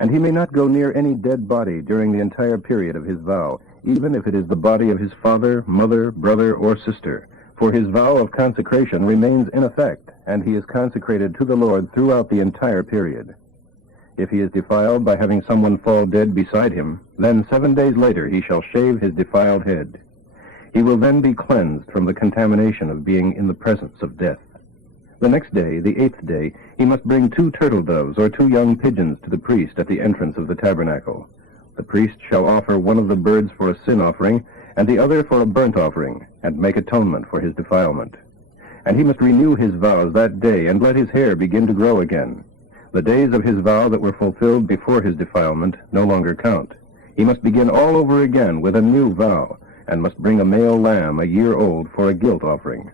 And he may not go near any dead body during the entire period of his vow, even if it is the body of his father, mother, brother, or sister, for his vow of consecration remains in effect, and he is consecrated to the Lord throughout the entire period. If he is defiled by having someone fall dead beside him, then 7 days later he shall shave his defiled head. He will then be cleansed from the contamination of being in the presence of death. The next day, the 8th day, he must bring 2 turtle doves or 2 young pigeons to the priest at the entrance of the tabernacle. The priest shall offer one of the birds for a sin offering, and the other for a burnt offering, and make atonement for his defilement. And he must renew his vows that day, and let his hair begin to grow again. The days of his vow that were fulfilled before his defilement no longer count. He must begin all over again with a new vow, and must bring a male lamb a year old for a guilt offering.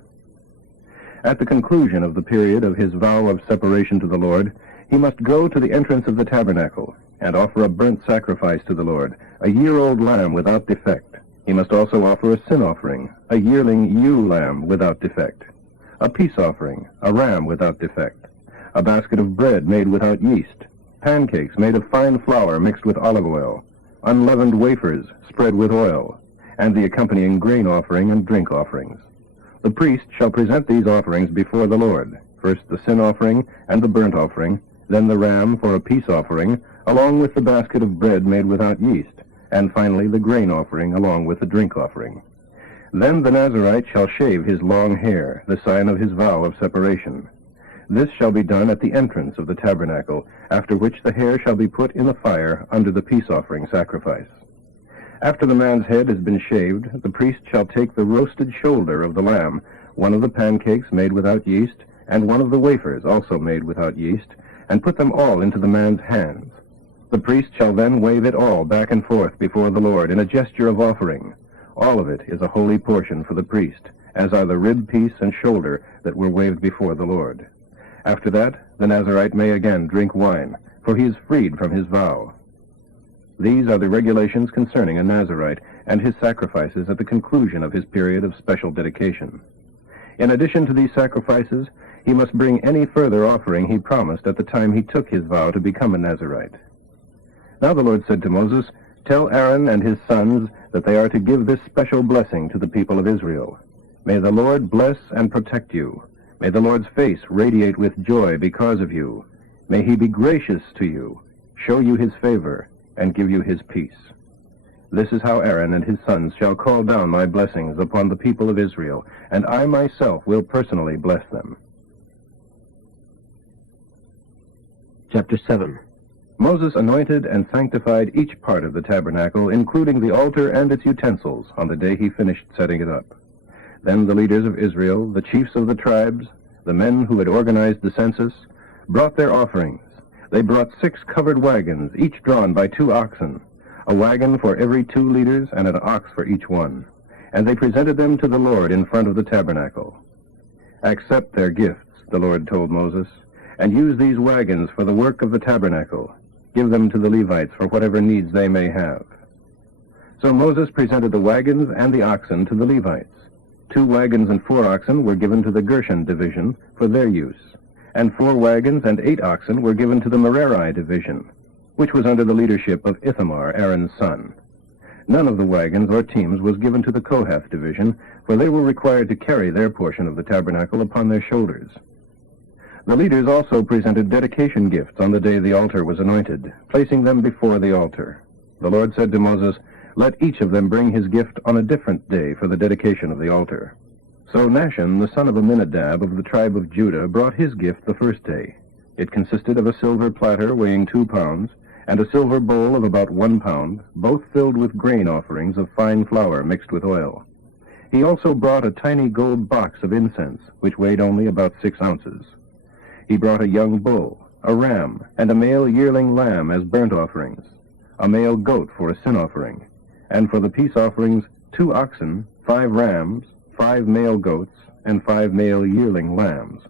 At the conclusion of the period of his vow of separation to the Lord, he must go to the entrance of the tabernacle, and offer a burnt sacrifice to the Lord, a year-old lamb without defect. He must also offer a sin offering, a yearling ewe lamb without defect, a peace offering, a ram without defect, a basket of bread made without yeast, pancakes made of fine flour mixed with olive oil, unleavened wafers spread with oil, and the accompanying grain offering and drink offerings. The priest shall present these offerings before the Lord, first the sin offering and the burnt offering, then the ram for a peace offering, along with the basket of bread made without yeast, and finally the grain offering along with the drink offering. Then the Nazirite shall shave his long hair, the sign of his vow of separation. This shall be done at the entrance of the tabernacle, after which the hair shall be put in the fire under the peace offering sacrifice. After the man's head has been shaved, the priest shall take the roasted shoulder of the lamb, one of the pancakes made without yeast, and one of the wafers also made without yeast, and put them all into the man's hands. The priest shall then wave it all back and forth before the Lord in a gesture of offering. All of it is a holy portion for the priest, as are the rib piece and shoulder that were waved before the Lord. After that, the Nazirite may again drink wine, for he is freed from his vow. These are the regulations concerning a Nazirite and his sacrifices at the conclusion of his period of special dedication. In addition to these sacrifices, he must bring any further offering he promised at the time he took his vow to become a Nazirite. Now the Lord said to Moses, "Tell Aaron and his sons that they are to give this special blessing to the people of Israel. May the Lord bless and protect you. May the Lord's face radiate with joy because of you. May he be gracious to you, show you his favor, and give you his peace. This is how Aaron and his sons shall call down my blessings upon the people of Israel, and I myself will personally bless them." Chapter 7. Moses anointed and sanctified each part of the tabernacle, including the altar and its utensils, on the day he finished setting it up. Then the leaders of Israel, the chiefs of the tribes, the men who had organized the census, brought their offerings. They brought 6 covered wagons, each drawn by 2 oxen, a wagon for every 2 leaders and an ox for each one. And they presented them to the Lord in front of the tabernacle. "Accept their gifts," the Lord told Moses, "and use these wagons for the work of the tabernacle. Give them to the Levites for whatever needs they may have." So Moses presented the wagons and the oxen to the Levites. 2 wagons and 4 oxen were given to the Gershon division for their use, and 4 wagons and 8 oxen were given to the Merari division, which was under the leadership of Ithamar, Aaron's son. None of the wagons or teams was given to the Kohath division, for they were required to carry their portion of the tabernacle upon their shoulders. The leaders also presented dedication gifts on the day the altar was anointed, placing them before the altar. The Lord said to Moses, "Let each of them bring his gift on a different day for the dedication of the altar." So Nahshon, the son of Amminadab of the tribe of Judah, brought his gift the first day. It consisted of a silver platter weighing 2 pounds, and a silver bowl of about 1 pound, both filled with grain offerings of fine flour mixed with oil. He also brought a tiny gold box of incense, which weighed only about 6 ounces. He brought a young bull, a ram, and a male yearling lamb as burnt offerings, a male goat for a sin offering, and for the peace offerings 2 oxen, 5 rams, 5 male goats, and 5 male yearling lambs.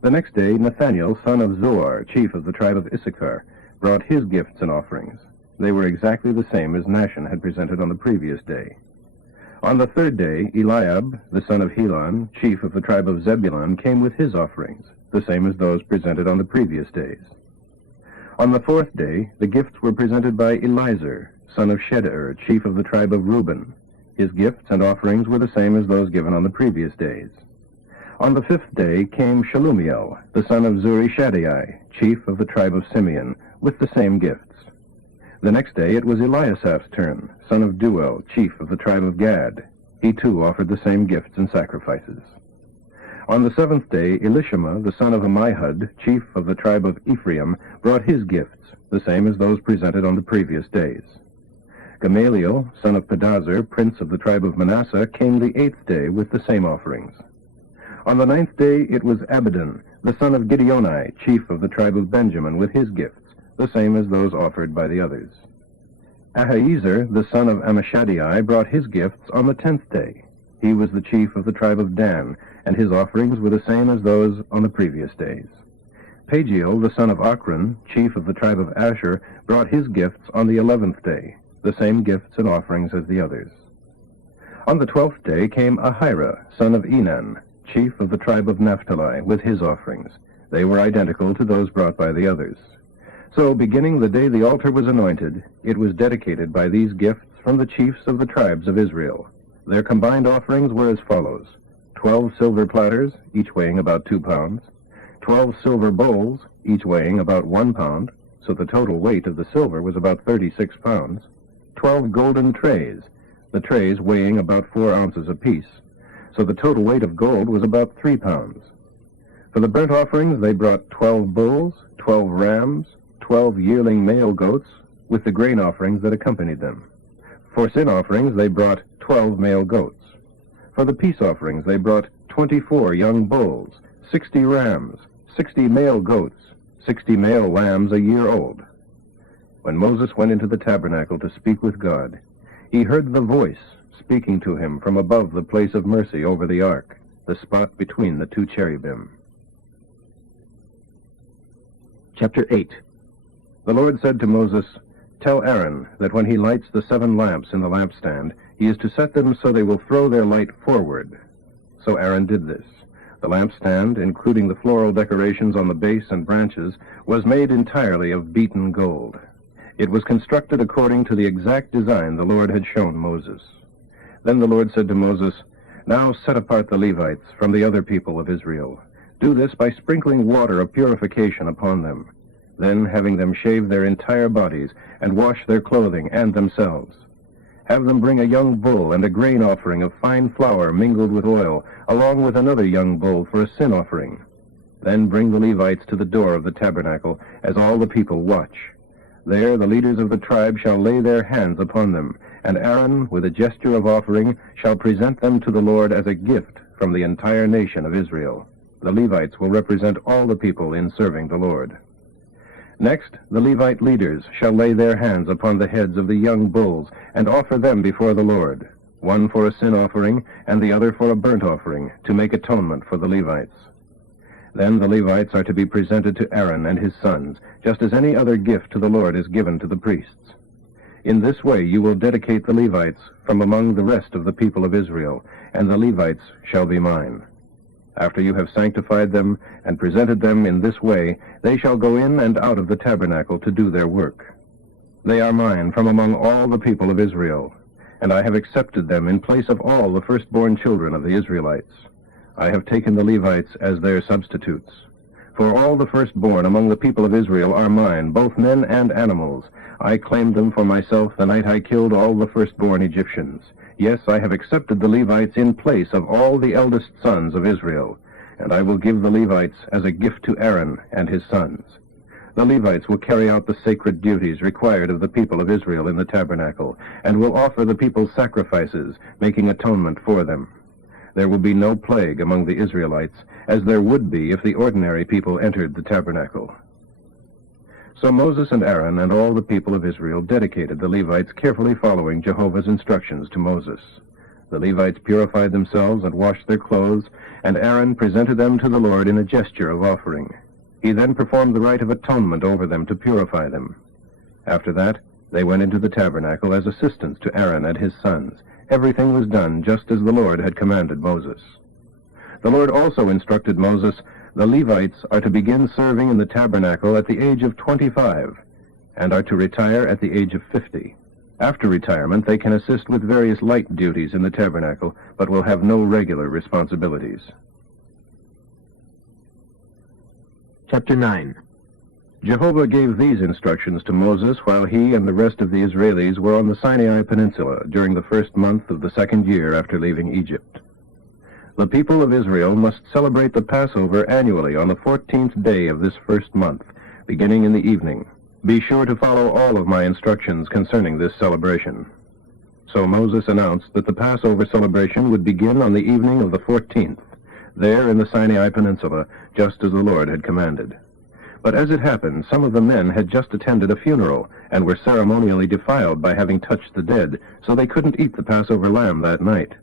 The next day, Nathaniel, son of Zoar, chief of the tribe of Issachar, brought his gifts and offerings. They were exactly the same as Nahshon had presented on the previous day. On the 3rd day, Eliab, the son of Helon, chief of the tribe of Zebulun, came with his offerings, the same as those presented on the previous days. On the 4th day, the gifts were presented by Eliezer, son of Shedeur, chief of the tribe of Reuben. His gifts and offerings were the same as those given on the previous days. On the 5th day came Shalumiel, the son of Zurishaddai, chief of the tribe of Simeon, with the same gifts. The next day it was Eliasap's turn, son of Duel, chief of the tribe of Gad. He too offered the same gifts and sacrifices. On the 7th day, Elishama, the son of Ammihud, chief of the tribe of Ephraim, brought his gifts, the same as those presented on the previous days. Gamaliel, son of Pedazur, prince of the tribe of Manasseh, came the 8th day with the same offerings. On the 9th day it was Abidan, the son of Gideoni, chief of the tribe of Benjamin, with his gifts, the same as those offered by the others. Ahiezer, the son of Ammishaddai, brought his gifts on the 10th day. He was the chief of the tribe of Dan, and his offerings were the same as those on the previous days. Pagiel, the son of Ochran, chief of the tribe of Asher, brought his gifts on the 11th day, the same gifts and offerings as the others. On the 12th day came Ahira, son of Enan, chief of the tribe of Naphtali, with his offerings. They were identical to those brought by the others. So, beginning the day the altar was anointed, it was dedicated by these gifts from the chiefs of the tribes of Israel. Their combined offerings were as follows: 12 silver platters, each weighing about 2 pounds, 12 silver bowls, each weighing about 1 pound, so the total weight of the silver was about 36 pounds, 12 golden trays, the trays weighing about 4 ounces apiece, so the total weight of gold was about 3 pounds. For the burnt offerings they brought 12 bulls, 12 rams, 12 yearling male goats, with the grain offerings that accompanied them. For sin offerings they brought 12 male goats. For the peace offerings they brought 24 young bulls, 60 rams, 60 male goats, 60 male lambs a year old. When Moses went into the tabernacle to speak with God, he heard the voice speaking to him from above the place of mercy over the ark, the spot between the 2 cherubim. Chapter 8. The Lord said to Moses, "Tell Aaron that when he lights the 7 lamps in the lampstand, he is to set them so they will throw their light forward." So Aaron did this. The lampstand, including the floral decorations on the base and branches, was made entirely of beaten gold. It was constructed according to the exact design the Lord had shown Moses. Then the Lord said to Moses, "Now set apart the Levites from the other people of Israel. Do this by sprinkling water of purification upon them. Then, having them shave their entire bodies and wash their clothing and themselves. Have them bring a young bull and a grain offering of fine flour mingled with oil, along with another young bull for a sin offering. Then bring the Levites to the door of the tabernacle, as all the people watch. There the leaders of the tribe shall lay their hands upon them, and Aaron, with a gesture of offering, shall present them to the Lord as a gift from the entire nation of Israel. The Levites will represent all the people in serving the Lord. Next, the Levite leaders shall lay their hands upon the heads of the young bulls and offer them before the Lord, one for a sin offering and the other for a burnt offering, to make atonement for the Levites. Then the Levites are to be presented to Aaron and his sons, just as any other gift to the Lord is given to the priests. In this way you will dedicate the Levites from among the rest of the people of Israel, and the Levites shall be mine. After you have sanctified them and presented them in this way, they shall go in and out of the tabernacle to do their work. They are mine from among all the people of Israel, and I have accepted them in place of all the firstborn children of the Israelites. I have taken the Levites as their substitutes. For all the firstborn among the people of Israel are mine, both men and animals. I claimed them for myself the night I killed all the firstborn Egyptians. Yes, I have accepted the Levites in place of all the eldest sons of Israel, and I will give the Levites as a gift to Aaron and his sons. The Levites will carry out the sacred duties required of the people of Israel in the tabernacle, and will offer the people sacrifices, making atonement for them. There will be no plague among the Israelites, as there would be if the ordinary people entered the tabernacle. So Moses and Aaron and all the people of Israel dedicated the Levites, carefully following Jehovah's instructions to Moses. The Levites purified themselves and washed their clothes, and Aaron presented them to the Lord in a gesture of offering. He then performed the rite of atonement over them to purify them. After that, they went into the tabernacle as assistants to Aaron and his sons. Everything was done just as the Lord had commanded Moses. The Lord also instructed Moses, The Levites are to begin serving in the tabernacle at the age of 25 and are to retire at the age of 50. After retirement, they can assist with various light duties in the tabernacle, but will have no regular responsibilities. Chapter 9. Jehovah gave these instructions to Moses while he and the rest of the Israelis were on the Sinai Peninsula during the first month of the second year after leaving Egypt. The people of Israel must celebrate the Passover annually on the 14th day of this first month, beginning in the evening. Be sure to follow all of my instructions concerning this celebration. So Moses announced that the Passover celebration would begin on the evening of the 14th, there in the Sinai Peninsula, just as the Lord had commanded. But as it happened, some of the men had just attended a funeral and were ceremonially defiled by having touched the dead, so they couldn't eat the Passover lamb that night.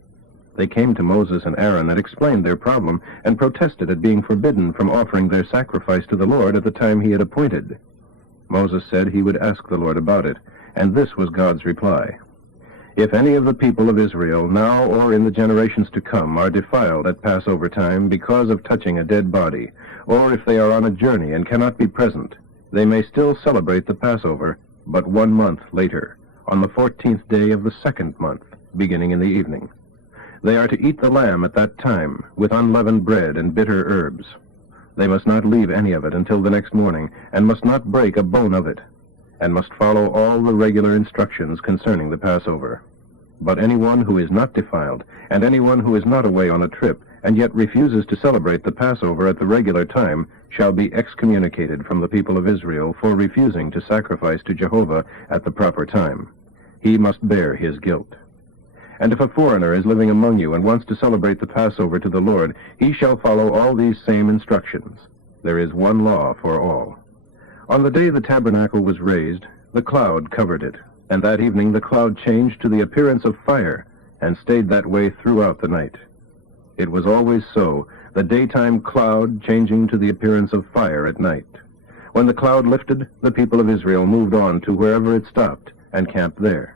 They came to Moses and Aaron and explained their problem and protested at being forbidden from offering their sacrifice to the Lord at the time he had appointed. Moses said he would ask the Lord about it, and this was God's reply. If any of the people of Israel, now or in the generations to come, are defiled at Passover time because of touching a dead body, or if they are on a journey and cannot be present, they may still celebrate the Passover, but 1 month later, on the 14th day of the second month, beginning in the evening. They are to eat the lamb at that time, with unleavened bread and bitter herbs. They must not leave any of it until the next morning, and must not break a bone of it, and must follow all the regular instructions concerning the Passover. But anyone who is not defiled, and anyone who is not away on a trip, and yet refuses to celebrate the Passover at the regular time, shall be excommunicated from the people of Israel for refusing to sacrifice to Jehovah at the proper time. He must bear his guilt. And if a foreigner is living among you and wants to celebrate the Passover to the Lord, he shall follow all these same instructions. There is one law for all. On the day the tabernacle was raised, the cloud covered it, and that evening the cloud changed to the appearance of fire, and stayed that way throughout the night. It was always so, the daytime cloud changing to the appearance of fire at night. When the cloud lifted, the people of Israel moved on to wherever it stopped, and camped there.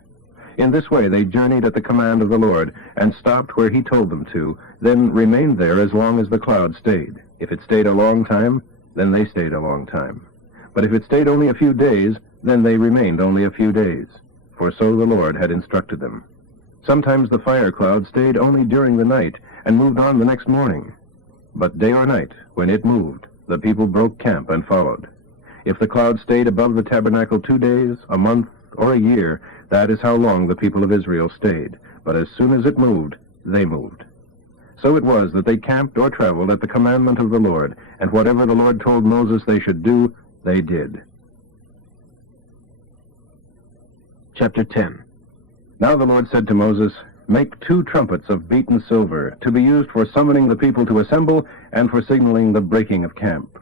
In this way they journeyed at the command of the Lord, and stopped where he told them to, then remained there as long as the cloud stayed. If it stayed a long time, then they stayed a long time. But if it stayed only a few days, then they remained only a few days, for so the Lord had instructed them. Sometimes the fire cloud stayed only during the night, and moved on the next morning. But day or night, when it moved, the people broke camp and followed. If the cloud stayed above the tabernacle 2 days, a month, or a year, that is how long the people of Israel stayed. But as soon as it moved, they moved. So it was that they camped or traveled at the commandment of the Lord, and whatever the Lord told Moses they should do, they did. Chapter 10. Now the Lord said to Moses, "Make 2 trumpets of beaten silver, to be used for summoning the people to assemble and for signaling the breaking of camp.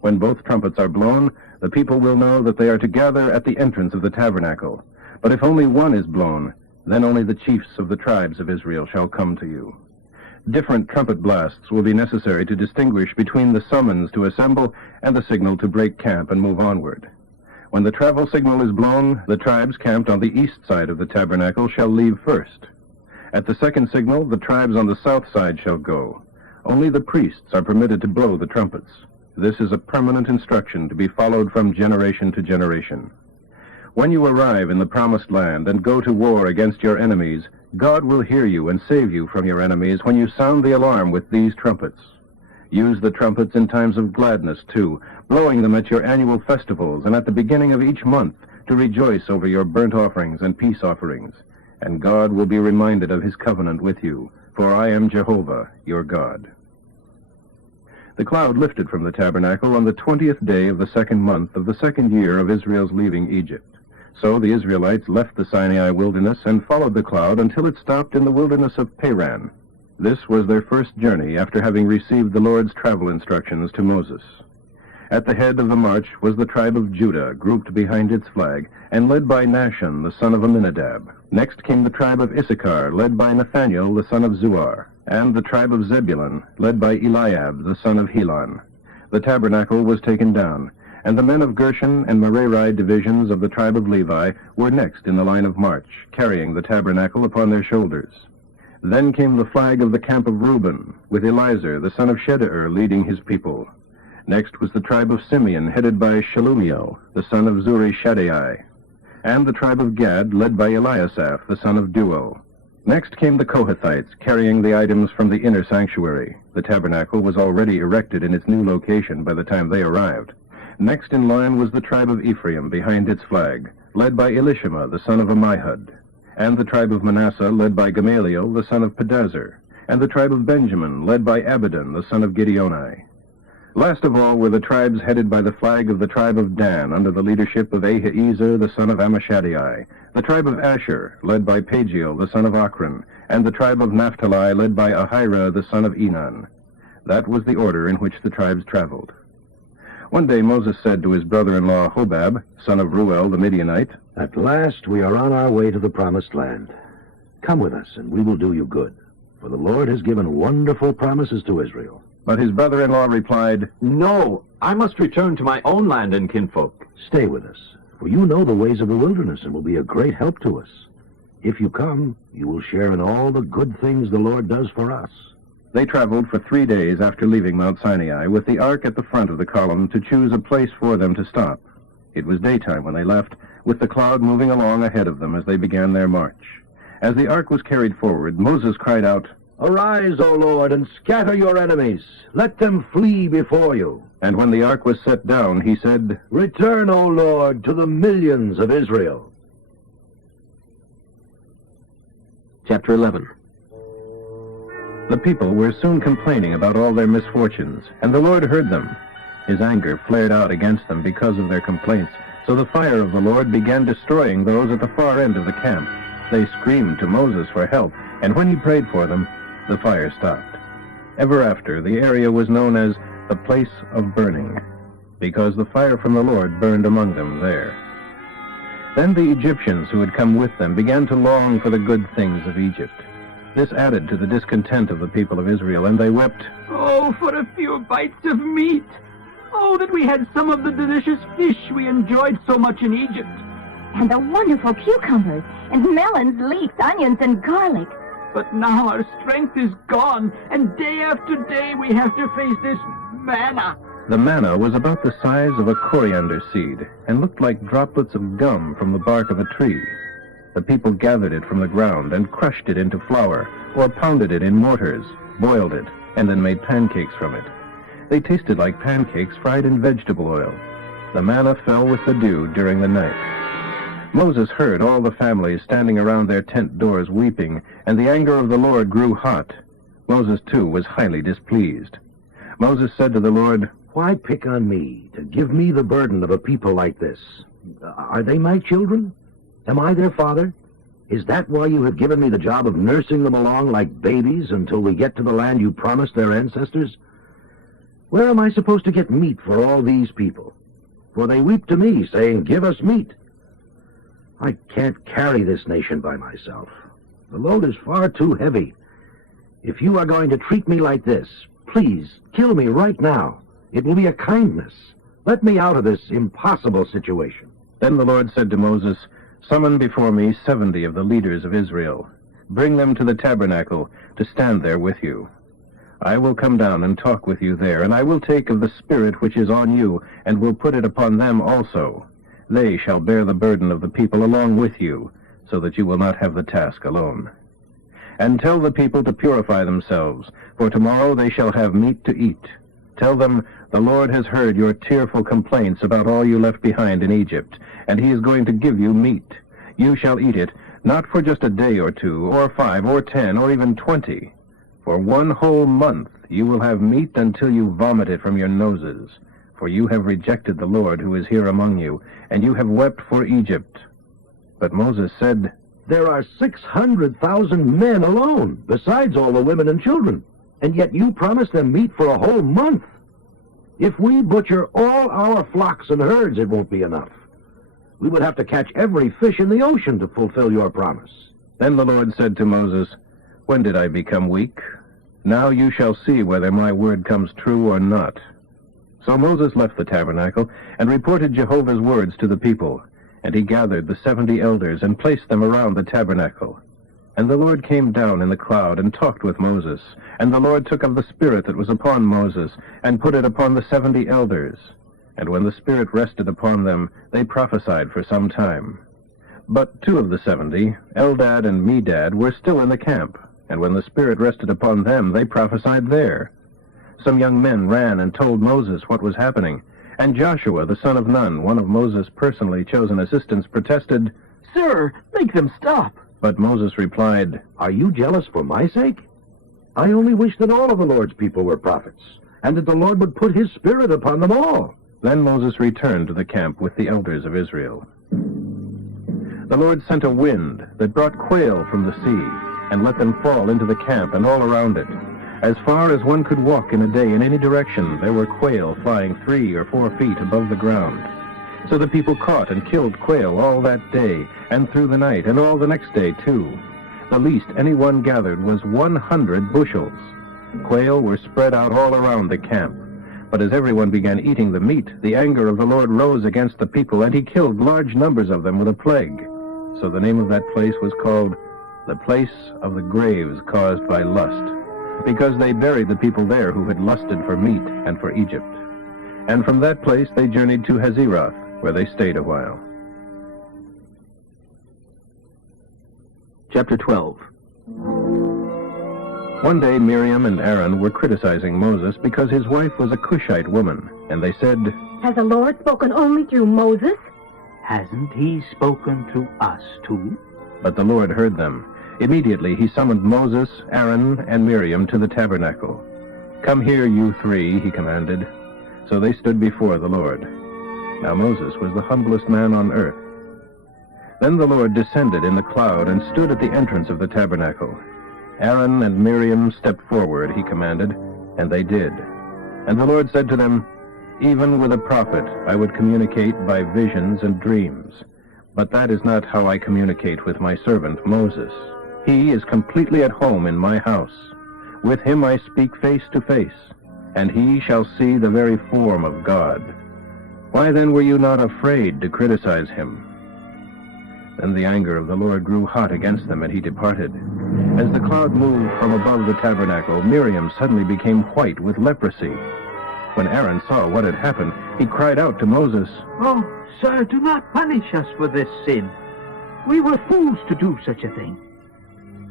When both trumpets are blown, the people will know that they are to gather at the entrance of the tabernacle. But if only one is blown, then only the chiefs of the tribes of Israel shall come to you. Different trumpet blasts will be necessary to distinguish between the summons to assemble and the signal to break camp and move onward. When the travel signal is blown, the tribes camped on the east side of the tabernacle shall leave first. At the second signal, the tribes on the south side shall go. Only the priests are permitted to blow the trumpets. This is a permanent instruction to be followed from generation to generation. When you arrive in the promised land and go to war against your enemies, God will hear you and save you from your enemies when you sound the alarm with these trumpets. Use the trumpets in times of gladness, too, blowing them at your annual festivals and at the beginning of each month to rejoice over your burnt offerings and peace offerings. And God will be reminded of his covenant with you, for I am Jehovah, your God." The cloud lifted from the tabernacle on the 20th day of the second month of the second year of Israel's leaving Egypt. So the Israelites left the Sinai wilderness and followed the cloud until it stopped in the wilderness of Paran. This was their first journey after having received the Lord's travel instructions to Moses. At the head of the march was the tribe of Judah, grouped behind its flag, and led by Nahshon, the son of Amminadab. Next came the tribe of Issachar, led by Nathaniel, the son of Zuar, and the tribe of Zebulun, led by Eliab, the son of Helon. The tabernacle was taken down, and the men of Gershon and Merari divisions of the tribe of Levi were next in the line of march, carrying the tabernacle upon their shoulders. Then came the flag of the camp of Reuben, with Elizur, the son of Shedeur, leading his people. Next was the tribe of Simeon, headed by Shelumiel, the son of Zurishaddai, and the tribe of Gad, led by Eliasaph, the son of Duo. Next came the Kohathites, carrying the items from the inner sanctuary. The tabernacle was already erected in its new location by the time they arrived. Next in line was the tribe of Ephraim behind its flag, led by Elishama, the son of Ammihud, and the tribe of Manasseh, led by Gamaliel, the son of Pedazur, and the tribe of Benjamin, led by Abidan, the son of Gideoni. Last of all were the tribes headed by the flag of the tribe of Dan, under the leadership of Ahiezer, the son of Ammishaddai, the tribe of Asher, led by Pagiel, the son of Achran, and the tribe of Naphtali, led by Ahira, the son of Enan. That was the order in which the tribes traveled. One day Moses said to his brother-in-law Hobab, son of Reuel the Midianite, "At last we are on our way to the promised land. Come with us, and we will do you good, for the Lord has given wonderful promises to Israel." But his brother-in-law replied, "No, I must return to my own land and kinfolk." "Stay with us, for you know the ways of the wilderness and will be a great help to us. If you come, you will share in all the good things the Lord does for us." They traveled for 3 days after leaving Mount Sinai, with the ark at the front of the column to choose a place for them to stop. It was daytime when they left, with the cloud moving along ahead of them as they began their march. As the ark was carried forward, Moses cried out, "Arise, O Lord, and scatter your enemies. Let them flee before you." And when the ark was set down, he said, "Return, O Lord, to the millions of Israel." Chapter 11. The people were soon complaining about all their misfortunes, and the Lord heard them. His anger flared out against them because of their complaints, so the fire of the Lord began destroying those at the far end of the camp. They screamed to Moses for help, and when he prayed for them, the fire stopped. Ever after, the area was known as the place of burning, because the fire from the Lord burned among them there. Then the Egyptians who had come with them began to long for the good things of Egypt. This added to the discontent of the people of Israel, and they wept, "Oh, for a few bites of meat! Oh, that we had some of the delicious fish we enjoyed so much in Egypt!" And the wonderful cucumbers, and melons, leeks, onions, and garlic. But now our strength is gone, and day after day we have to face this manna. The manna was about the size of a coriander seed, and looked like droplets of gum from the bark of a tree. The people gathered it from the ground and crushed it into flour, or pounded it in mortars, boiled it, and then made pancakes from it. They tasted like pancakes fried in vegetable oil. The manna fell with the dew during the night. Moses heard all the families standing around their tent doors weeping, and the anger of the Lord grew hot. Moses, too, was highly displeased. Moses said to the Lord, "Why pick on me to give me the burden of a people like this? Are they my children? Am I their father? Is that why you have given me the job of nursing them along like babies until we get to the land you promised their ancestors? Where am I supposed to get meat for all these people? For they weep to me, saying, 'Give us meat.' I can't carry this nation by myself. The load is far too heavy. If you are going to treat me like this, please kill me right now. It will be a kindness. Let me out of this impossible situation." Then the Lord said to Moses, "Summon before me 70 of the leaders of Israel. Bring them to the tabernacle to stand there with you. I will come down and talk with you there, and I will take of the Spirit which is on you, and will put it upon them also. They shall bear the burden of the people along with you, so that you will not have the task alone. And tell the people to purify themselves, for tomorrow they shall have meat to eat. Tell them, the Lord has heard your tearful complaints about all you left behind in Egypt, and he is going to give you meat. You shall eat it, not for just a day or 2, or 5, or 10, or even 20. For 1 whole month you will have meat until you vomit it from your noses. For you have rejected the Lord who is here among you, and you have wept for Egypt." But Moses said, "There are 600,000 men alone, besides all the women and children, and yet you promised them meat for a whole month. If we butcher all our flocks and herds, it won't be enough. We would have to catch every fish in the ocean to fulfill your promise." Then the Lord said to Moses, "When did I become weak? Now you shall see whether my word comes true or not." So Moses left the tabernacle and reported Jehovah's words to the people, and he gathered the 70 elders and placed them around the tabernacle. And the Lord came down in the cloud and talked with Moses. And the Lord took of the Spirit that was upon Moses, and put it upon the 70 elders. And when the Spirit rested upon them, they prophesied for some time. But 2 of the 70, Eldad and Medad, were still in the camp, and when the Spirit rested upon them, they prophesied there. Some young men ran and told Moses what was happening, and Joshua, the son of Nun, one of Moses' personally chosen assistants, protested, Sir, make them stop. But Moses replied, Are you jealous for my sake? I only wish that all of the Lord's people were prophets, and that the Lord would put his Spirit upon them all. Then Moses returned to the camp with the elders of Israel. The Lord sent a wind that brought quail from the sea, and let them fall into the camp and all around it. As far as one could walk in a day in any direction, there were quail flying 3 or 4 feet above the ground. So the people caught and killed quail all that day, and through the night, and all the next day, too. The least anyone gathered was 100 bushels. Quail were spread out all around the camp. But as everyone began eating the meat, the anger of the Lord rose against the people, and he killed large numbers of them with a plague. So the name of that place was called the Place of the Graves Caused by Lust, because they buried the people there who had lusted for meat and for Egypt. And from that place they journeyed to Hazeroth, where they stayed a while. Chapter 12. One day Miriam and Aaron were criticizing Moses because his wife was a Cushite woman, and they said, Has the Lord spoken only through Moses? Hasn't he spoken to us, too? But the Lord heard them. Immediately he summoned Moses, Aaron, and Miriam to the tabernacle. Come here, you 3, he commanded. So they stood before the Lord. Now Moses was the humblest man on earth. Then the Lord descended in the cloud and stood at the entrance of the tabernacle. Aaron and Miriam stepped forward, he commanded, and they did. And the Lord said to them, Even with a prophet I would communicate by visions and dreams, but that is not how I communicate with my servant Moses. He is completely at home in my house. With him I speak face to face, and he shall see the very form of God. Why then were you not afraid to criticize him? Then the anger of the Lord grew hot against them, and he departed. As the cloud moved from above the tabernacle, Miriam suddenly became white with leprosy. When Aaron saw what had happened, he cried out to Moses, Oh, sir, do not punish us for this sin. We were fools to do such a thing.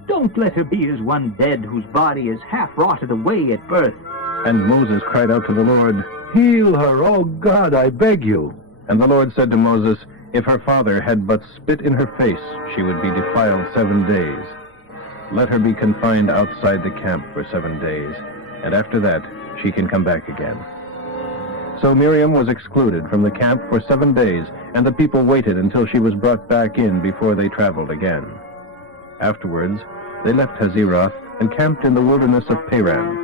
Don't let her be as one dead whose body is half rotted away at birth. And Moses cried out to the Lord, Heal her, O God, I beg you. And the Lord said to Moses, If her father had but spit in her face, she would be defiled 7 days. Let her be confined outside the camp for 7 days, and after that she can come back again. So Miriam was excluded from the camp for 7 days, and the people waited until she was brought back in before they traveled again. Afterwards, they left Hazeroth and camped in the wilderness of Paran.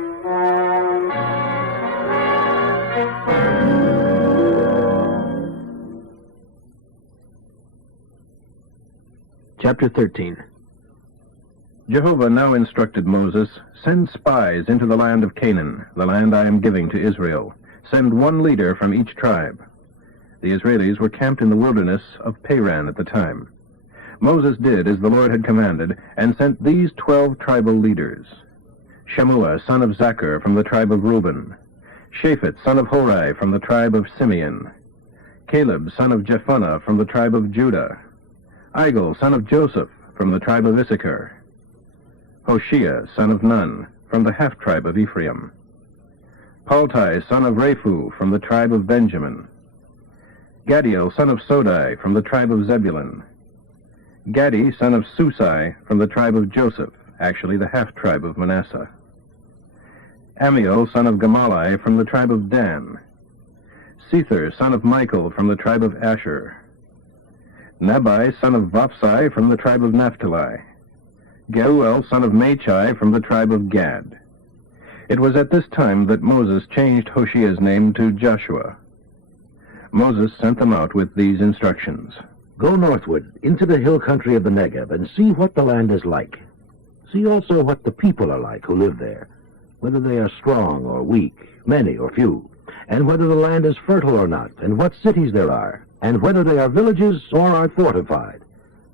Chapter 13. Jehovah now instructed Moses, Send spies into the land of Canaan, the land I am giving to Israel. Send 1 leader from each tribe. The Israelis were camped in the wilderness of Paran at the time. Moses did as the Lord had commanded, and sent these 12 tribal leaders. Shammua, son of Zachar, from the tribe of Reuben. Shaphat, son of Hori, from the tribe of Simeon. Caleb, son of Jephunneh, from the tribe of Judah. Igel, son of Joseph, from the tribe of Issachar. Hoshea, son of Nun, from the half-tribe of Ephraim. Paltai, son of Raphu, from the tribe of Benjamin. Gadiel, son of Sodai, from the tribe of Zebulun. Gadi, son of Susai, from the tribe of Joseph, actually the half-tribe of Manasseh. Amiel, son of Gamalai, from the tribe of Dan. Sether, son of Michael, from the tribe of Asher. Nabai, son of Vapsai, from the tribe of Naphtali. Geuel, son of Machai, from the tribe of Gad. It was at this time that Moses changed Hoshea's name to Joshua. Moses sent them out with these instructions. Go northward into the hill country of the Negev and see what the land is like. See also what the people are like who live there, whether they are strong or weak, many or few, and whether the land is fertile or not, and what cities there are, and whether they are villages or are fortified.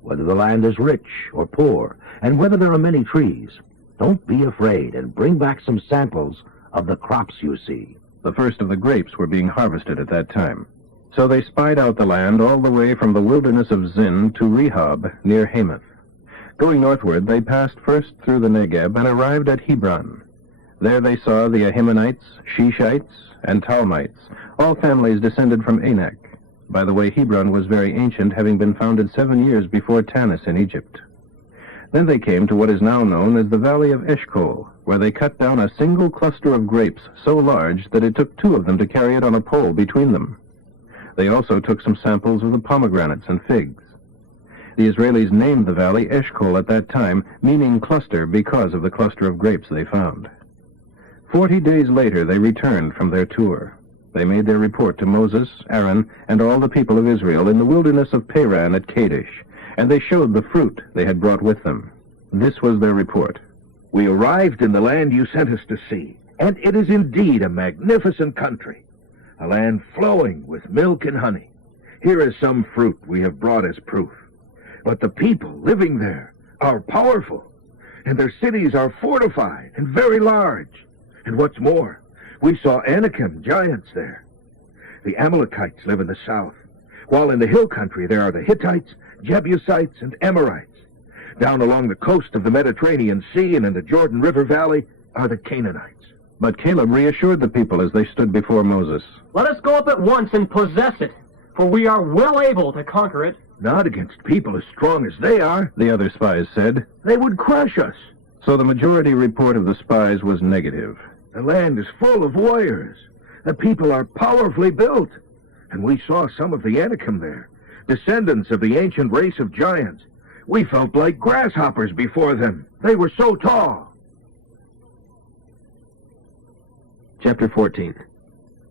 whether the land is rich or poor, and whether there are many trees. Don't be afraid, and bring back some samples of the crops you see." The first of the grapes were being harvested at that time. So they spied out the land all the way from the wilderness of Zin to Rehob, near Hamath. Going northward, they passed first through the Negeb and arrived at Hebron. There they saw the Ahimanites, Shishites, and Talmites, all families descended from Anak. By the way, Hebron was very ancient, having been founded 7 years before Tanis in Egypt. Then they came to what is now known as the Valley of Eshcol, where they cut down a single cluster of grapes so large that it took 2 of them to carry it on a pole between them. They also took some samples of the pomegranates and figs. The Israelis named the valley Eshcol at that time, meaning cluster because of the cluster of grapes they found. 40 days later they returned from their tour. They made their report to Moses, Aaron, and all the people of Israel in the wilderness of Paran at Kadesh, and they showed the fruit they had brought with them. This was their report. "We arrived in the land you sent us to see, and it is indeed a magnificent country, a land flowing with milk and honey. Here is some fruit we have brought as proof. But the people living there are powerful, and their cities are fortified and very large. And what's more, we saw Anakim giants there. The Amalekites live in the south, while in the hill country there are the Hittites, Jebusites, and Amorites. Down along the coast of the Mediterranean Sea and in the Jordan River Valley are the Canaanites." But Caleb reassured the people as they stood before Moses. Let us go up at once and possess it, for we are well able to conquer it. "Not against people as strong as they are," The other spies said. "They would crush us. So the majority report of the spies was negative. The land is full of warriors. The people are powerfully built. And we saw some of the Anakim there, descendants of the ancient race of giants. We felt like grasshoppers before them. They were so tall." Chapter 14.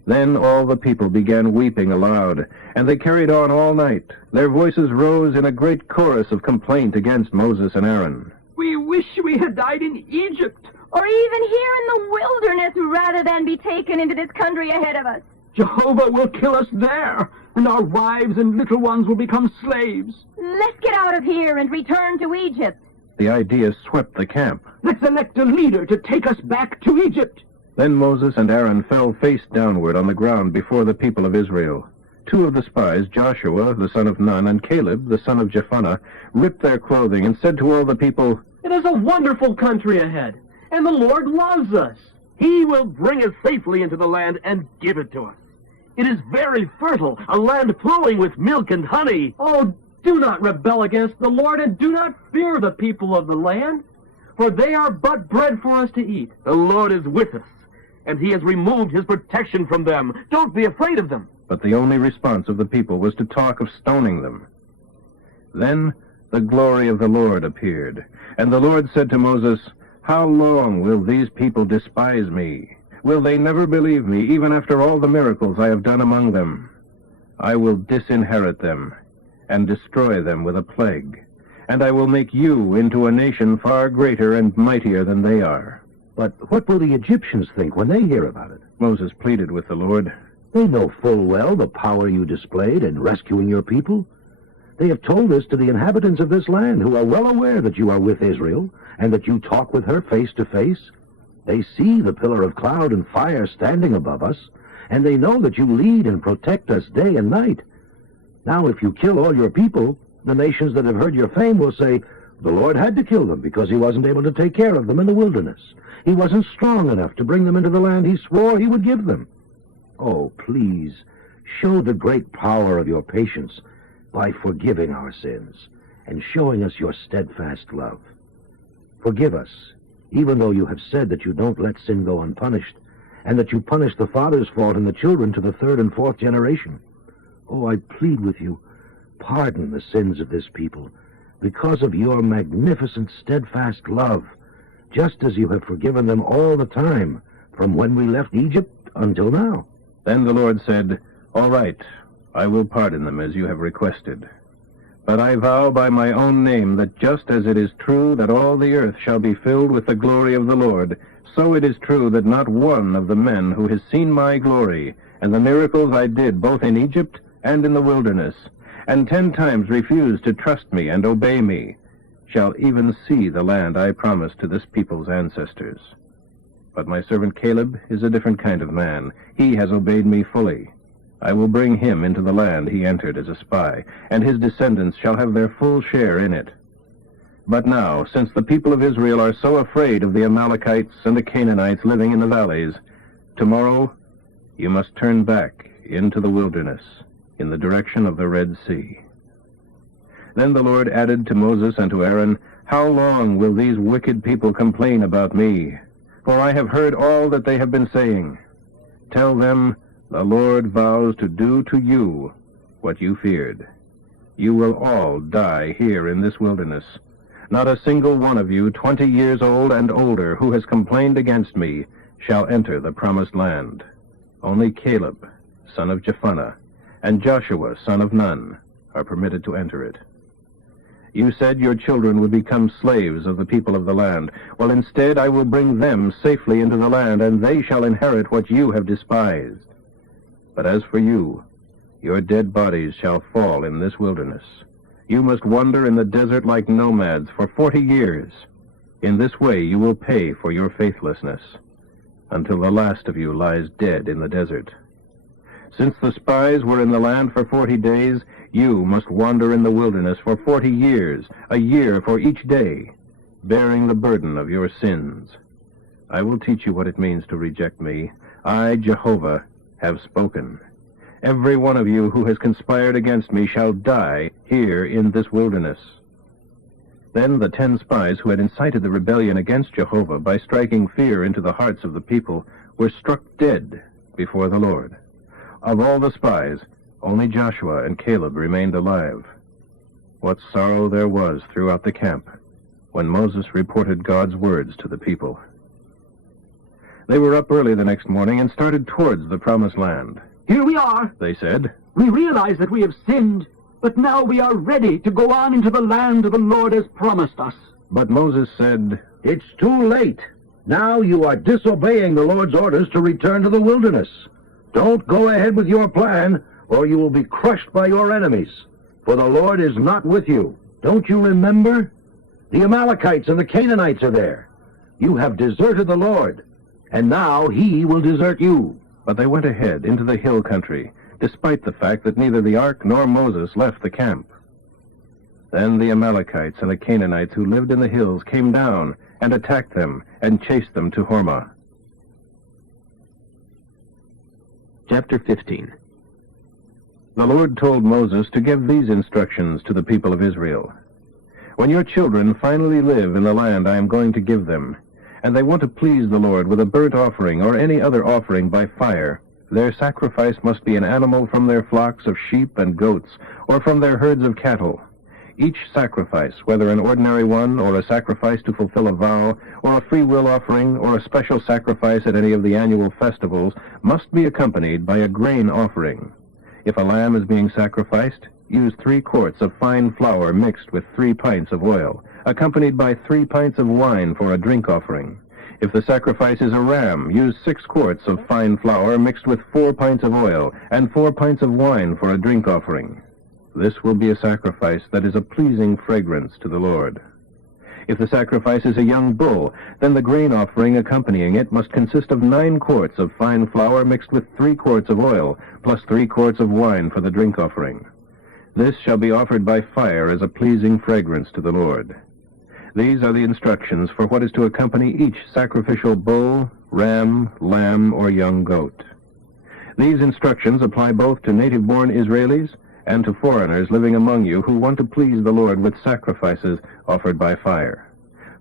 Then all the people began weeping aloud, and they carried on all night. Their voices rose in a great chorus of complaint against Moses and Aaron. We wish we had died in Egypt. Or even here in the wilderness, rather than be taken into this country ahead of us. Jehovah will kill us there, and our wives and little ones will become slaves. Let's get out of here and return to Egypt. The idea swept the camp. Let's elect a leader to take us back to Egypt. Then Moses and Aaron fell face downward on the ground before the people of Israel. 2 of the spies, Joshua, the son of Nun, and Caleb, the son of Jephunneh, ripped their clothing and said to all the people, It is a wonderful country ahead, and the Lord loves us. He will bring us safely into the land and give it to us. It is very fertile, a land flowing with milk and honey. Oh, do not rebel against the Lord, and do not fear the people of the land, for they are but bread for us to eat. The Lord is with us, and he has removed his protection from them. Don't be afraid of them. But the only response of the people was to talk of stoning them. Then the glory of the Lord appeared, and the Lord said to Moses, How long will these people despise me? Will they never believe me, even after all the miracles I have done among them? I will disinherit them and destroy them with a plague, and I will make you into a nation far greater and mightier than they are. But what will the Egyptians think when they hear about it? Moses pleaded with the Lord. They know full well the power you displayed in rescuing your people. They have told this to the inhabitants of this land, who are well aware that you are with Israel, and that you talk with her face to face. They see the pillar of cloud and fire standing above us, and they know that you lead and protect us day and night. Now, if you kill all your people, the nations that have heard your fame will say, The Lord had to kill them because he wasn't able to take care of them in the wilderness. He wasn't strong enough to bring them into the land he swore he would give them. Oh, please, show the great power of your patience by forgiving our sins and showing us your steadfast love. Forgive us, even though you have said that you don't let sin go unpunished, and that you punish the father's fault and the children to the 3rd and 4th generation. Oh, I plead with you, pardon the sins of this people, because of your magnificent steadfast love, just as you have forgiven them all the time, from when we left Egypt until now. Then the Lord said, All right, I will pardon them as you have requested. But I vow by my own name that just as it is true that all the earth shall be filled with the glory of the Lord, so it is true that not one of the men who has seen my glory and the miracles I did both in Egypt and in the wilderness, and 10 times refuse to trust me and obey me, shall even see the land I promised to this people's ancestors. But my servant Caleb is a different kind of man. He has obeyed me fully. I will bring him into the land he entered as a spy, and his descendants shall have their full share in it. But now, since the people of Israel are so afraid of the Amalekites and the Canaanites living in the valleys, tomorrow you must turn back into the wilderness, in the direction of the Red Sea." Then the Lord added to Moses and to Aaron, "How long will these wicked people complain about me? For I have heard all that they have been saying. Tell them, the Lord vows to do to you what you feared. You will all die here in this wilderness. Not a single one of you, 20 years old and older, who has complained against me, shall enter the promised land. Only Caleb, son of Jephunneh, and Joshua, son of Nun, are permitted to enter it. You said your children would become slaves of the people of the land. Well, instead I will bring them safely into the land, and they shall inherit what you have despised. But as for you, your dead bodies shall fall in this wilderness. You must wander in the desert like nomads for 40 years. In this way you will pay for your faithlessness, until the last of you lies dead in the desert. Since the spies were in the land for 40 days, you must wander in the wilderness for 40 years, a year for each day, bearing the burden of your sins. I will teach you what it means to reject me. I, Jehovah, have spoken. Every one of you who has conspired against me shall die here in this wilderness." Then the 10 spies who had incited the rebellion against Jehovah by striking fear into the hearts of the people were struck dead before the Lord. Of all the spies, only Joshua and Caleb remained alive. What sorrow there was throughout the camp when Moses reported God's words to the people. They were up early the next morning and started towards the promised land. "Here we are," They said. "We realize that we have sinned, but now we are ready to go on into the land the Lord has promised us." But Moses said, It's too late. Now you are disobeying the Lord's orders to return to the wilderness. Don't go ahead with your plan, or you will be crushed by your enemies. For the Lord is not with you. Don't you remember? The Amalekites and the Canaanites are there. You have deserted the Lord, and now he will desert you. But they went ahead into the hill country, despite the fact that neither the ark nor Moses left the camp. Then the Amalekites and the Canaanites who lived in the hills came down and attacked them and chased them to Hormah. Chapter 15. The Lord told Moses to give these instructions to the people of Israel. When your children finally live in the land I am going to give them, and they want to please the Lord with a burnt offering or any other offering by fire, their sacrifice must be an animal from their flocks of sheep and goats, or from their herds of cattle. Each sacrifice, whether an ordinary one, or a sacrifice to fulfill a vow, or a free will offering, or a special sacrifice at any of the annual festivals, must be accompanied by a grain offering. If a lamb is being sacrificed, use 3 quarts of fine flour mixed with 3 pints of oil, accompanied by 3 pints of wine for a drink offering. If the sacrifice is a ram, use 6 quarts of fine flour mixed with 4 pints of oil, and 4 pints of wine for a drink offering. This will be a sacrifice that is a pleasing fragrance to the Lord. If the sacrifice is a young bull, then the grain offering accompanying it must consist of 9 quarts of fine flour mixed with 3 quarts of oil, plus 3 quarts of wine for the drink offering. This shall be offered by fire as a pleasing fragrance to the Lord. These are the instructions for what is to accompany each sacrificial bull, ram, lamb, or young goat. These instructions apply both to native-born Israelis and to foreigners living among you who want to please the Lord with sacrifices offered by fire.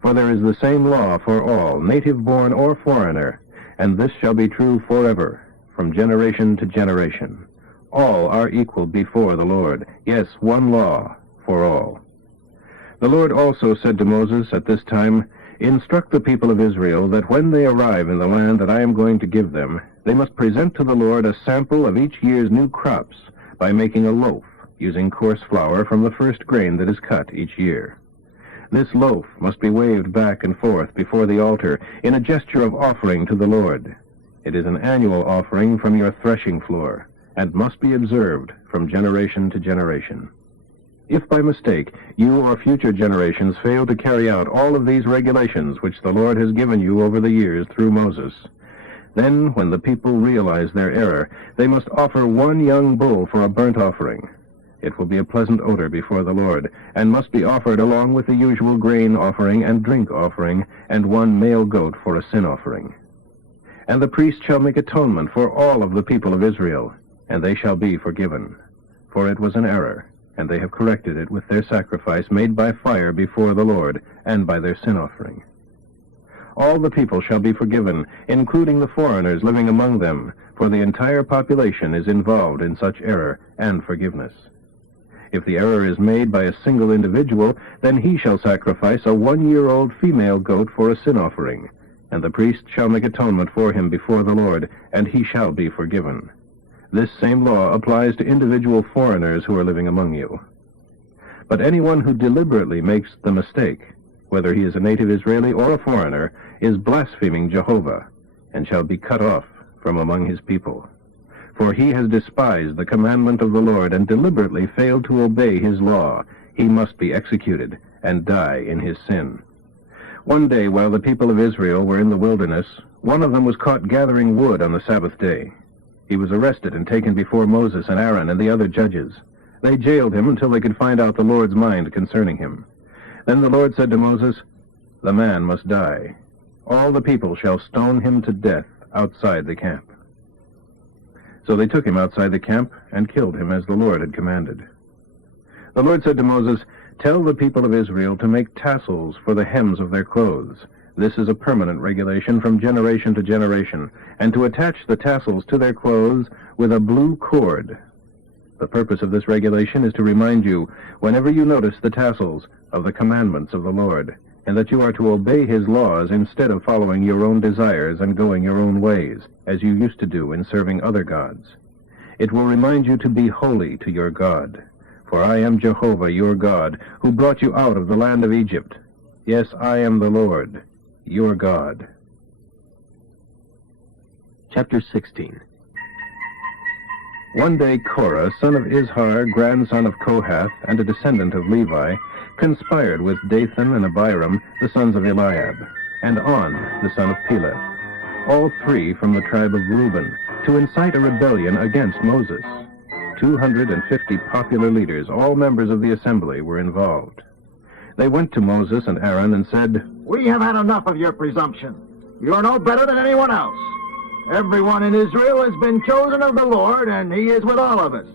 For there is the same law for all, native-born or foreigner, and this shall be true forever, from generation to generation. All are equal before the Lord. Yes, one law for all. The Lord also said to Moses at this time, "Instruct the people of Israel that when they arrive in the land that I am going to give them, they must present to the Lord a sample of each year's new crops by making a loaf, using coarse flour from the first grain that is cut each year. This loaf must be waved back and forth before the altar in a gesture of offering to the Lord. It is an annual offering from your threshing floor, and must be observed from generation to generation. If by mistake you or future generations fail to carry out all of these regulations which the Lord has given you over the years through Moses, then when the people realize their error, they must offer one young bull for a burnt offering. It will be a pleasant odor before the Lord, and must be offered along with the usual grain offering and drink offering, and one male goat for a sin offering. And the priest shall make atonement for all of the people of Israel, and they shall be forgiven. For it was an error, and they have corrected it with their sacrifice made by fire before the Lord, and by their sin offering. All the people shall be forgiven, including the foreigners living among them, for the entire population is involved in such error and forgiveness. If the error is made by a single individual, then he shall sacrifice a 1-year-old female goat for a sin offering, and the priest shall make atonement for him before the Lord, and he shall be forgiven. This same law applies to individual foreigners who are living among you. But anyone who deliberately makes the mistake, whether he is a native Israeli or a foreigner, is blaspheming Jehovah, and shall be cut off from among his people. For he has despised the commandment of the Lord and deliberately failed to obey his law. He must be executed and die in his sin. One day, while the people of Israel were in the wilderness, one of them was caught gathering wood on the Sabbath day. He was arrested and taken before Moses and Aaron and the other judges. They jailed him until they could find out the Lord's mind concerning him. Then the Lord said to Moses, "The man must die. All the people shall stone him to death outside the camp." So they took him outside the camp and killed him as the Lord had commanded. The Lord said to Moses, "Tell the people of Israel to make tassels for the hems of their clothes. This is a permanent regulation from generation to generation, and to attach the tassels to their clothes with a blue cord." The purpose of this regulation is to remind you, whenever you notice the tassels, of the commandments of the Lord, and that you are to obey his laws instead of following your own desires and going your own ways, as you used to do in serving other gods. It will remind you to be holy to your God. For I am Jehovah your God, who brought you out of the land of Egypt. Yes, I am the Lord, your God. Chapter 16. One day Korah, son of Izhar, grandson of Kohath, and a descendant of Levi, conspired with Dathan and Abiram, the sons of Eliab, and On, the son of Peleth, all three from the tribe of Reuben, to incite a rebellion against Moses. 250 popular leaders, all members of the assembly, were involved. They went to Moses and Aaron and said, "We have had enough of your presumption. You are no better than anyone else. Everyone in Israel has been chosen of the Lord, and he is with all of us.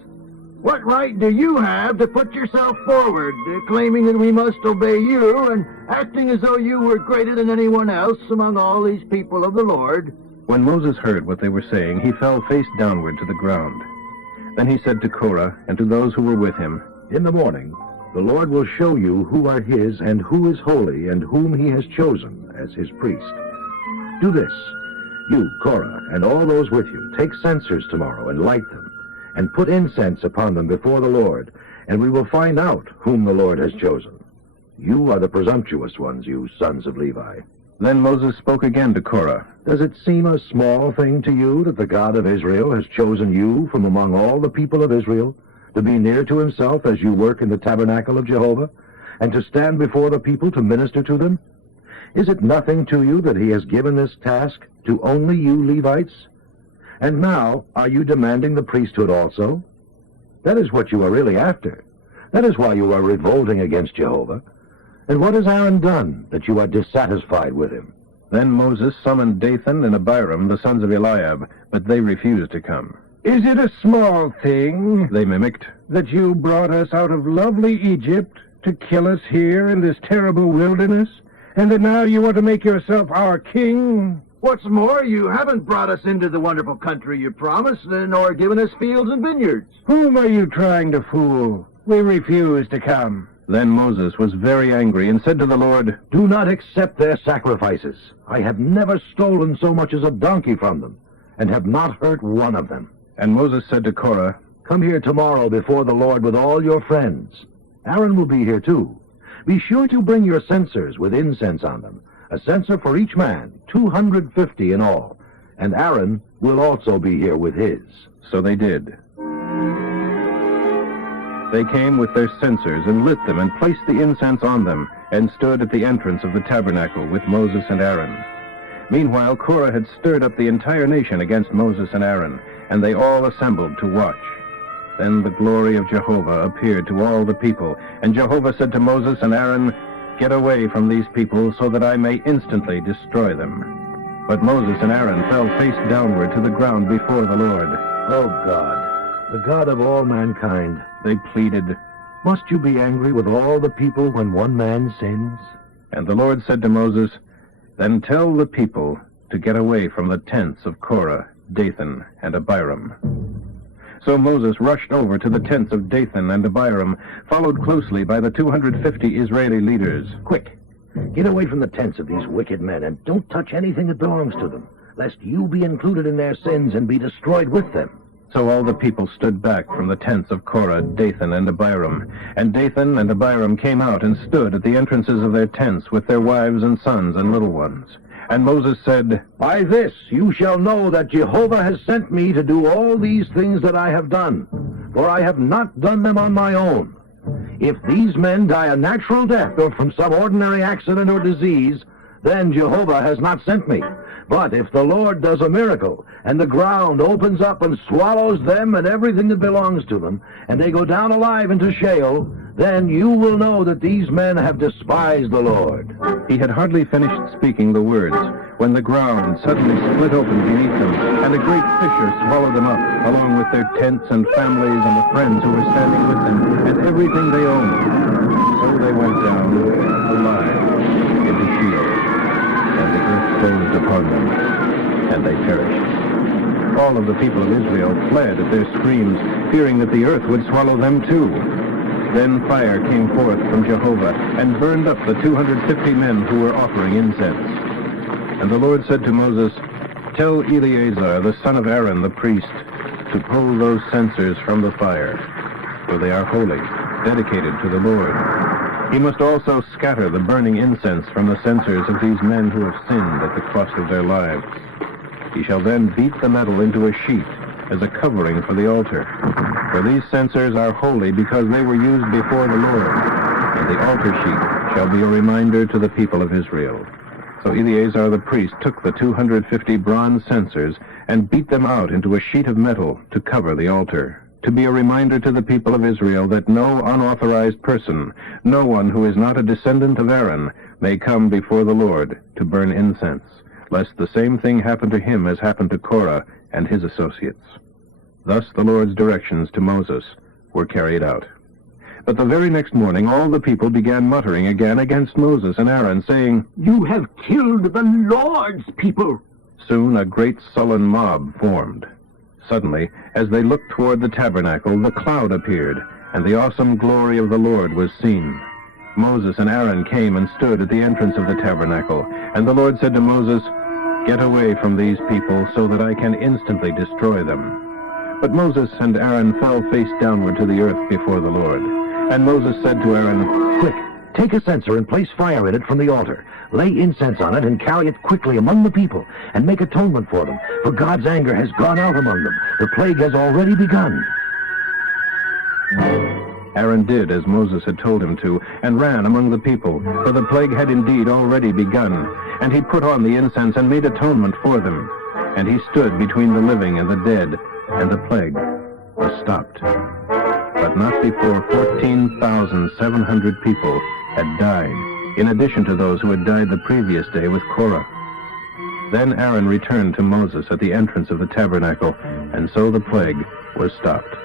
What right do you have to put yourself forward, claiming that we must obey you, and acting as though you were greater than anyone else among all these people of the Lord?" When Moses heard what they were saying, he fell face downward to the ground. Then he said to Korah and to those who were with him, In the morning, the Lord will show you who are his and who is holy and whom he has chosen as his priest. Do this, you, Korah, and all those with you, take censers tomorrow and light them, and put incense upon them before the Lord, and we will find out whom the Lord has chosen. You are the presumptuous ones, you sons of Levi. Then Moses spoke again to Korah. Does it seem a small thing to you that the God of Israel has chosen you from among all the people of Israel to be near to himself as you work in the tabernacle of Jehovah, and to stand before the people to minister to them? Is it nothing to you that he has given this task to only you Levites? And now are you demanding the priesthood also? That is what you are really after. That is why you are revolting against Jehovah. And what has Aaron done that you are dissatisfied with him? Then Moses summoned Dathan and Abiram, the sons of Eliab, but they refused to come. "Is it a small thing," they mimicked, "that you brought us out of lovely Egypt to kill us here in this terrible wilderness, and that now you want to make yourself our king?" What's more, you haven't brought us into the wonderful country you promised, nor given us fields and vineyards. Whom are you trying to fool? We refuse to come. Then Moses was very angry and said to the Lord, Do not accept their sacrifices. I have never stolen so much as a donkey from them, and have not hurt one of them. And Moses said to Korah, Come here tomorrow before the Lord with all your friends. Aaron will be here too. Be sure to bring your censers with incense on them, a censer for each man, 250 in all. And Aaron will also be here with his. So they did. They came with their censers and lit them and placed the incense on them and stood at the entrance of the tabernacle with Moses and Aaron. Meanwhile, Korah had stirred up the entire nation against Moses and Aaron, and they all assembled to watch. Then the glory of Jehovah appeared to all the people, and Jehovah said to Moses and Aaron, "Get away from these people so that I may instantly destroy them." But Moses and Aaron fell face downward to the ground before the Lord. "Oh God, the God of all mankind," they pleaded, "must you be angry with all the people when one man sins?" And the Lord said to Moses, "Then tell the people to get away from the tents of Korah, Dathan, and Abiram." So Moses rushed over to the tents of Dathan and Abiram, followed closely by the 250 Israeli leaders. "Quick, get away from the tents of these wicked men, and don't touch anything that belongs to them, lest you be included in their sins and be destroyed with them." So all the people stood back from the tents of Korah, Dathan, and Abiram. And Dathan and Abiram came out and stood at the entrances of their tents with their wives and sons and little ones. And Moses said, "By this you shall know that Jehovah has sent me to do all these things that I have done, for I have not done them on my own. If these men die a natural death or from some ordinary accident or disease, then Jehovah has not sent me. But if the Lord does a miracle, and the ground opens up and swallows them and everything that belongs to them, and they go down alive into Sheol, then you will know that these men have despised the Lord." He had hardly finished speaking the words when the ground suddenly split open beneath them, and a great fissure swallowed them up, along with their tents and families and the friends who were standing with them, and everything they owned. So they went down alive into Sheol, and the earth closed upon them, and they perished. All of the people of Israel fled at their screams, fearing that the earth would swallow them too. Then fire came forth from Jehovah and burned up the 250 men who were offering incense. And the Lord said to Moses, "Tell Eleazar, the son of Aaron, the priest, to pull those censers from the fire, for they are holy, dedicated to the Lord. He must also scatter the burning incense from the censers of these men who have sinned at the cost of their lives. He shall then beat the metal into a sheet as a covering for the altar. For these censers are holy because they were used before the Lord, and the altar sheet shall be a reminder to the people of Israel." So Eleazar the priest took the 250 bronze censers and beat them out into a sheet of metal to cover the altar, to be a reminder to the people of Israel that no unauthorized person, no one who is not a descendant of Aaron, may come before the Lord to burn incense, lest the same thing happen to him as happened to Korah and his associates. Thus the Lord's directions to Moses were carried out. But the very next morning all the people began muttering again against Moses and Aaron, saying, "You have killed the Lord's people." Soon a great sullen mob formed. Suddenly, as they looked toward the tabernacle, the cloud appeared, and the awesome glory of the Lord was seen. Moses and Aaron came and stood at the entrance of the tabernacle, and the Lord said to Moses, "Get away from these people so that I can instantly destroy them." But Moses and Aaron fell face downward to the earth before the Lord. And Moses said to Aaron, "Quick, take a censer and place fire in it from the altar. Lay incense on it and carry it quickly among the people, and make atonement for them, for God's anger has gone out among them. The plague has already begun." Aaron did as Moses had told him to, and ran among the people, for the plague had indeed already begun. And he put on the incense and made atonement for them. And he stood between the living and the dead, and the plague was stopped. But not before 14,700 people had died, in addition to those who had died the previous day with Korah. Then Aaron returned to Moses at the entrance of the tabernacle, and so the plague was stopped.